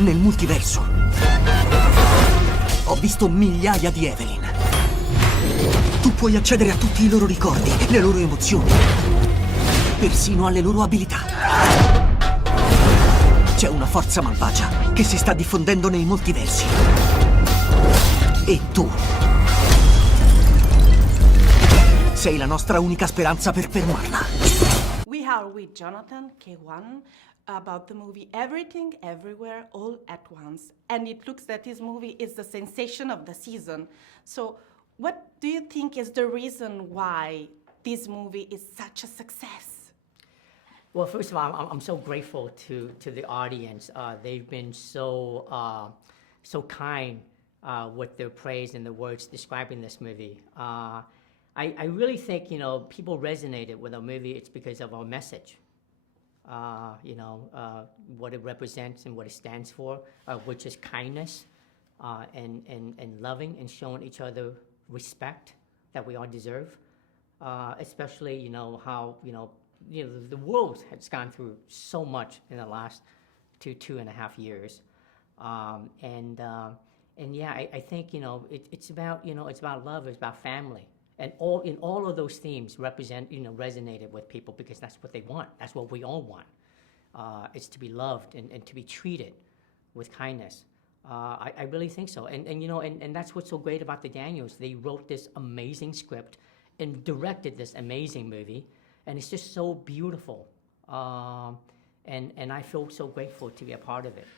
Nel multiverso ho visto migliaia di Evelyn. Tu puoi accedere a tutti i loro ricordi, le loro emozioni, persino alle loro abilità. C'è una forza malvagia che si sta diffondendo nei multiversi. E tu sei la nostra unica speranza per fermarla. We are with Jonathan K1 about the movie Everything, Everywhere, All at Once. And it looks that this movie is the sensation of the season. So what do you think is the reason why this movie is such a success? Well, first of all, I'm so grateful to the audience. They've been so kind with their praise and the words describing this movie. I really think, people resonated with our movie. It's because of our message, what it represents and what it stands for, which is kindness and loving and showing each other respect that we all deserve, especially, how, the world has gone through so much in the last 2.5 years. And yeah, I think, it's about, it's about love, it's about family. And all of those themes resonated with people because that's what they want. That's what we all want. It's to be loved and to be treated with kindness. I really think so. And that's what's so great about the Daniels. They wrote this amazing script and directed this amazing movie. And it's just so beautiful. And I feel so grateful to be a part of it.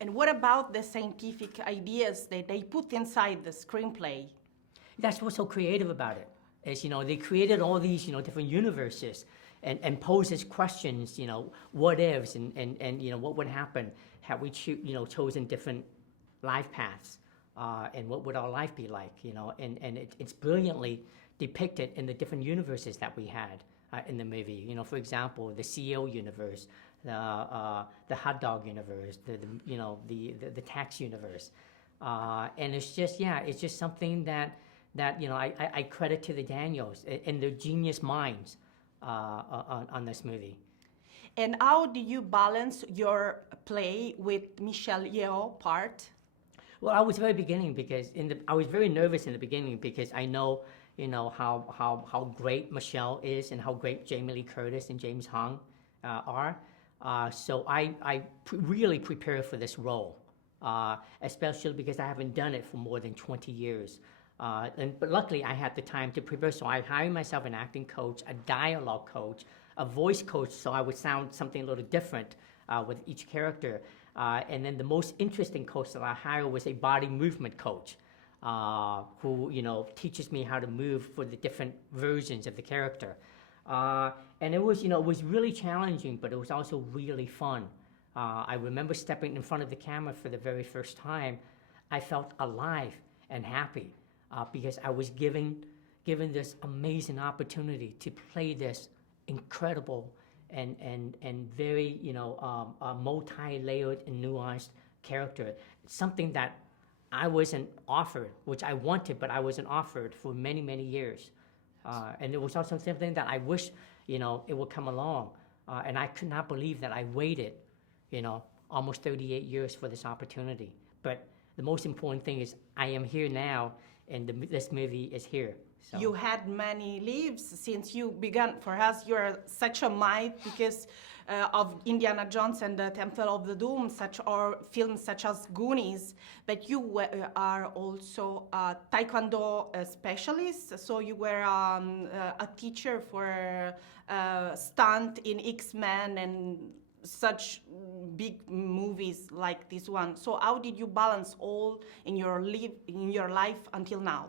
And what about the scientific ideas that they put inside the screenplay? That's what's so creative about it, is, they created all these, different universes and poses questions, what ifs and what would happen had we chosen different life paths, and what would our life be like, and it's brilliantly depicted in the different universes that we had in the movie. For example, the CEO universe, the hot dog universe, the tax universe, and it's just something that I credit to the Daniels and their genius minds on this movie. And how do you balance your play with Michelle Yeoh part? Well, I was very beginning because I was very nervous in the beginning because I know how great Michelle is and how great Jamie Lee Curtis and James Hong are. So I really prepared for this role, especially because I haven't done it for more than 20 years. But luckily, I had the time to prepare, so I hired myself an acting coach, a dialogue coach, a voice coach, so I would sound something a little different with each character. And then the most interesting coach that I hired was a body movement coach, who teaches me how to move for the different versions of the character. And it was really challenging, but it was also really fun. I remember stepping in front of the camera for the very first time. I felt alive and happy. Because I was given this amazing opportunity to play this incredible and very multi-layered and nuanced character, something that I wasn't offered, which I wanted, but I wasn't offered for many, many years. And it was also something that I wish it would come along, and I could not believe that I waited almost 38 years for this opportunity. But the most important thing is I am here now, and this movie is here. So. You had many lives since you began. For us, you're such a might because of Indiana Jones and the Temple of the Doom, films such as Goonies. But you are also a Taekwondo specialist, so you were a teacher for stunt in X-Men and such big movies like this one. So how did you balance all in your life until now?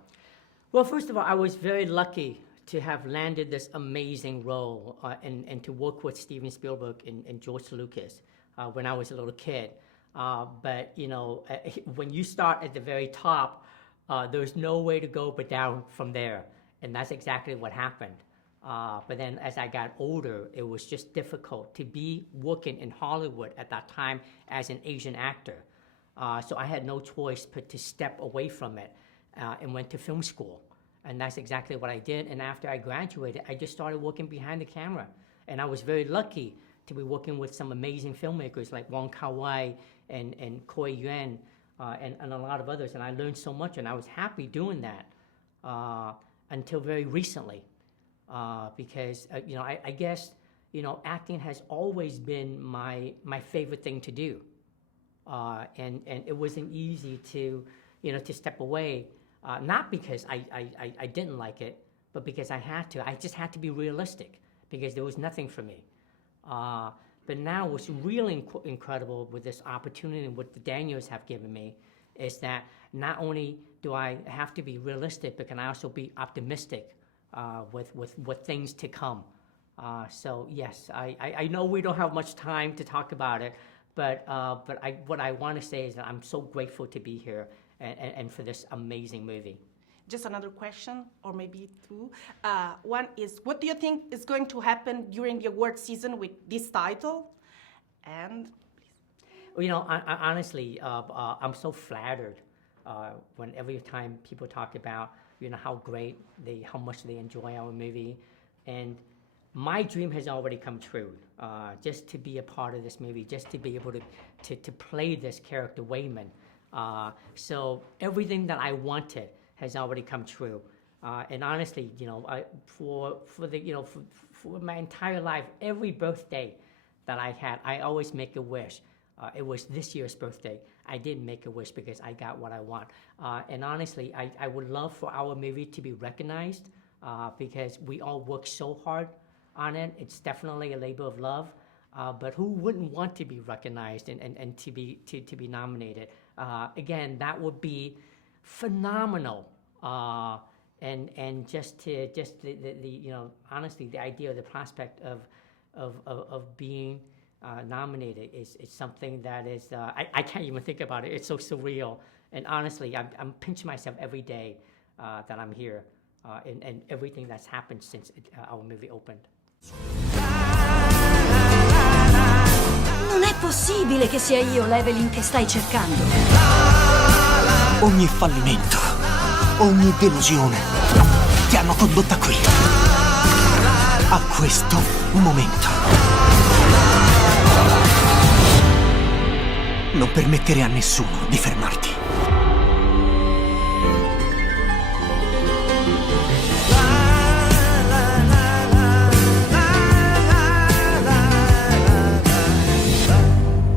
Well, first of all, I was very lucky to have landed this amazing role and to work with Steven Spielberg and George Lucas when I was a little kid. But when you start at the very top, there's no way to go but down from there, and that's exactly what happened. But then as I got older, it was just difficult to be working in Hollywood at that time as an Asian actor. So I had no choice but to step away from it and went to film school. And that's exactly what I did. And after I graduated, I just started working behind the camera. And I was very lucky to be working with some amazing filmmakers like HUY and HUY QUAN and a lot of others. And I learned so much, and I was happy doing that until very recently. Because, you know, I guess, you know, acting has always been my favorite thing to do. And it wasn't easy to, you know, to step away, not because I didn't like it, but because I had to. I just had to be realistic because there was nothing for me. But now what's really incredible with this opportunity and what the Daniels have given me is that not only do I have to be realistic, but can I also be optimistic with things to come. So yes, I know we don't have much time to talk about it, but what I want to say is that I'm so grateful to be here and for this amazing movie. Just another question, or maybe two. One is, what do you think is going to happen during the award season with this title? And Well, you know, honestly, I'm so flattered when every time people talk about, you know, how much they enjoy our movie, and my dream has already come true. Just to be a part of this movie, just to be able to play this character, Wayman. So everything that I wanted has already come true. And honestly, you know, for my entire life, every birthday that I had, I always make a wish. It was this year's birthday. I didn't make a wish because I got what I want. And honestly, I would love for our movie to be recognized because we all work so hard on it. It's definitely a labor of love. But who wouldn't want to be recognized and to be nominated? Again, that would be phenomenal. And just the you know, honestly, the idea, the prospect of being nominated is something that is I can't even think about it. It's so surreal. And honestly, I'm pinching myself every day that I'm here and everything that's happened since our movie opened. Non è possibile che sia io l'Evelyn che stai cercando. Ogni fallimento, ogni delusione ti hanno condotta qui, a questo momento. Non permettere a nessuno di fermarti.